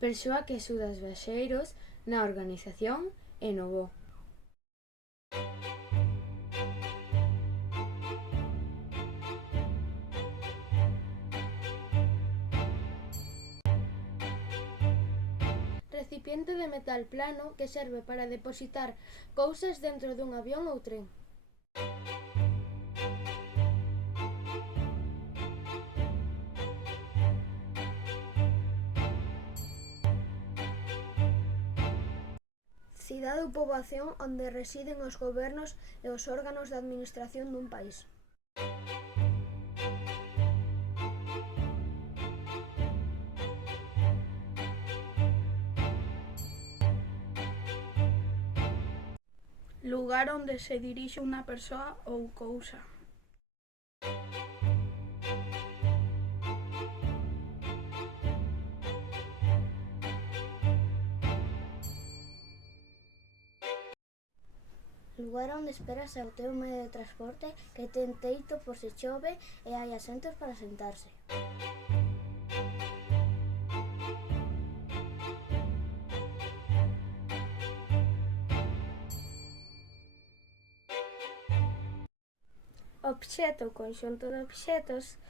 Persoa que axuda os viaxeiros na organización e no voo. Recipiente de metal plano que serve para depositar cousas dentro dun avión ou tren. Cidade ou poboación onde residen os gobernos e os órganos de administración dun país. Lugar onde se dirixe unha persoa ou cousa. Lugar onde esperas ao teu medio de transporte que ten teito por se chove e hai asentos para sentarse. Obxecto ou conxunto de obxectos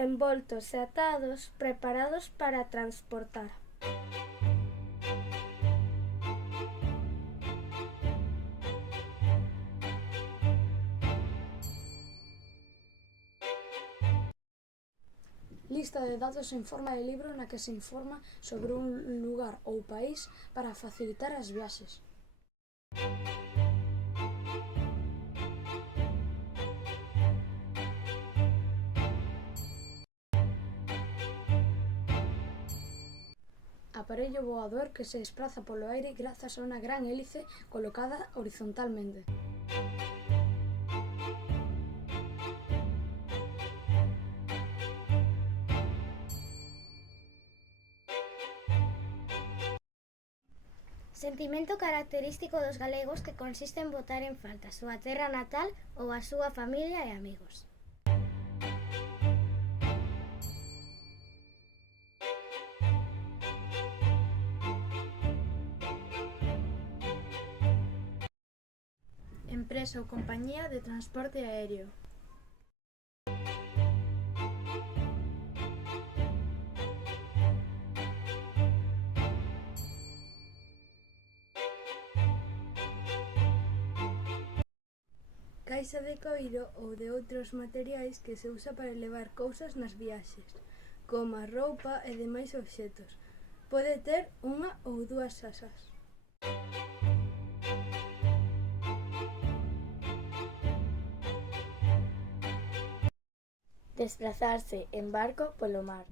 envoltos e atados preparados para transportar. Lista de datos en forma de libro na que se informa sobre un lugar ou país para facilitar as viaxes. Aparello voador que se despraza polo aire grazas a unha gran hélice colocada horizontalmente. Sentimento característico dos galegos que consiste en botar en falta a súa terra natal ou a súa familia e amigos. Empresa ou compañía de transporte aéreo. Caixa de coiro ou de outros materiais que se usa para levar cousas nas viaxes, como a roupa e demais obxectos. Pode ter unha ou dúas asas. Desplazarse en barco polo mar.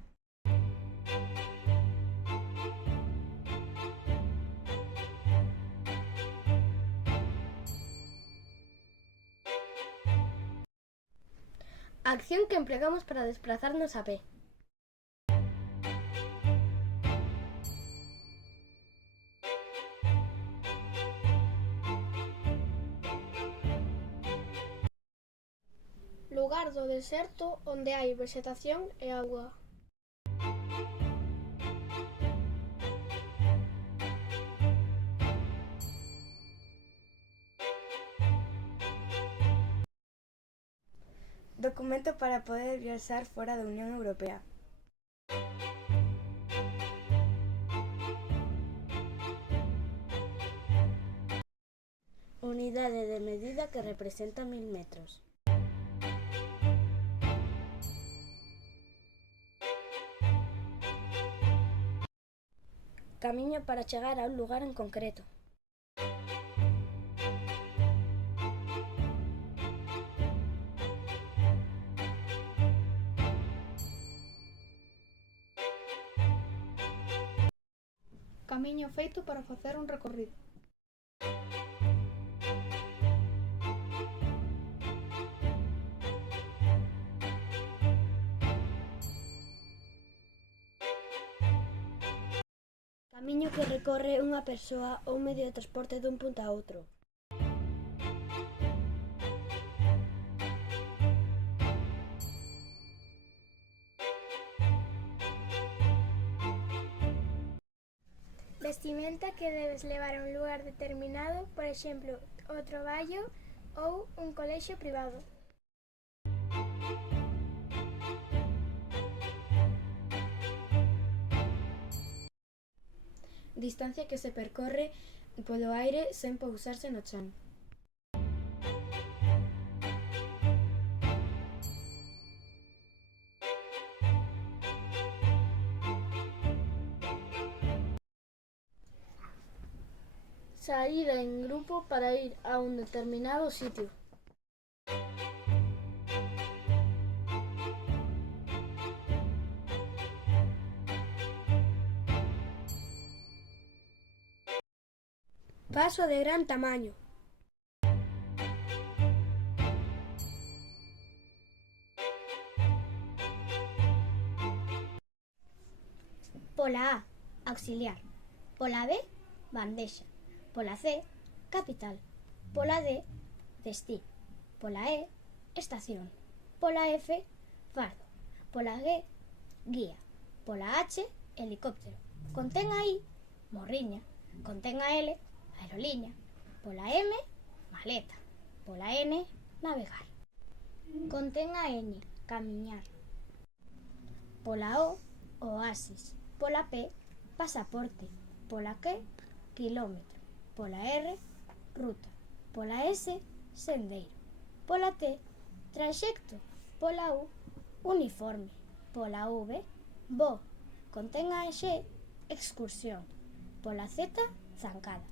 Acción que empregamos para desplazarnos a pé. Lugar do deserto onde hai vexetación e auga. Documento para poder viaxar fora da Unión Europea. Unidade de medida que representa 1000 metros. Camiño para chegar a un lugar en concreto. Camiño feito para facer un recorrido. Camiño que recorre unha persoa ou medio de transporte dun punto a outro. Vestimenta que debes levar a un lugar determinado, por exemplo, o traballo ou un colexio privado. Distancia que se percorre polo aire sen pousarse no chan. Saída en grupo para ir a un determinado sitio. Paso de gran tamaño. Pola A, auxiliar. Pola B, bandexa. Pola C, capital. Pola D, destino. Pola E, estación. Pola F, fardo. Pola G, guía. Pola H, helicóptero. Contén a I, morriña. Contén a L, aeroliña. Pola M, maleta. Pola N, navegar. Contén a Ñ, camiñar. Pola O, oasis. Pola P, pasaporte. Pola Q, kilómetro. Pola R, ruta. Pola S, sendeiro. Pola T, traxecto. Pola U, uniforme. Pola V, voo. Contén a X, excursión. Pola Z, zancada.